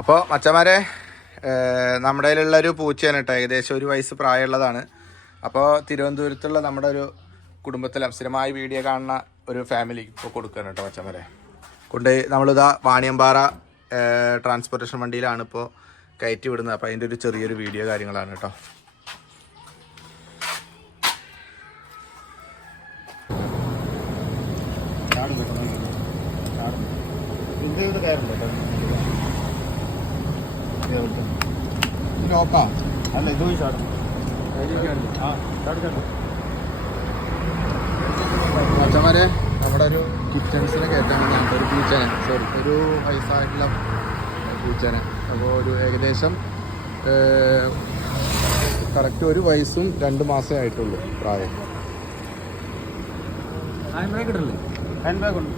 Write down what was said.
അപ്പോൾ മച്ചന്മാരെ നമ്മുടെ കയ്യിലുള്ളൊരു പൂച്ചയാണ് കേട്ടോ. ഏകദേശം 1 വയസ്സ് പ്രായമുള്ളതാണ്. അപ്പോൾ തിരുവനന്തപുരത്തുള്ള നമ്മുടെ ഒരു കുടുംബത്തിൽ സ്ഥിരമായി വീഡിയോ കാണുന്ന ഒരു ഫാമിലി ഇപ്പോൾ കൊടുക്കുകയാണ് കേട്ടോ മച്ചന്മാരെ. കൊണ്ട് നമ്മളിതാ വാണിയമ്പാറ ട്രാൻസ്പോർട്ടേഷൻ വണ്ടിയിലാണ് ഇപ്പോൾ കയറ്റി വിടുന്നത്. അപ്പോൾ അതിൻ്റെ ഒരു ചെറിയൊരു വീഡിയോ കാര്യങ്ങളാണ് കേട്ടോ. നോക്കാം അല്ല ഇത് മച്ചന്മാരെ നമ്മുടെ ഒരു കിച്ചൺസിനെ കയറ്റാൻ വേണ്ടിയാണ് ഒരു പൂച്ചനെ, സോറി ഒരു വയസ്സായിട്ടുള്ള പൂച്ചനെ. അപ്പോൾ ഒരു ഏകദേശം കറക്റ്റ് 1 വയസ്സും 2 മാസമേ ആയിട്ടുള്ളൂ പ്രായം. ഹാൻഡ് ബാഗ് ഉണ്ട്.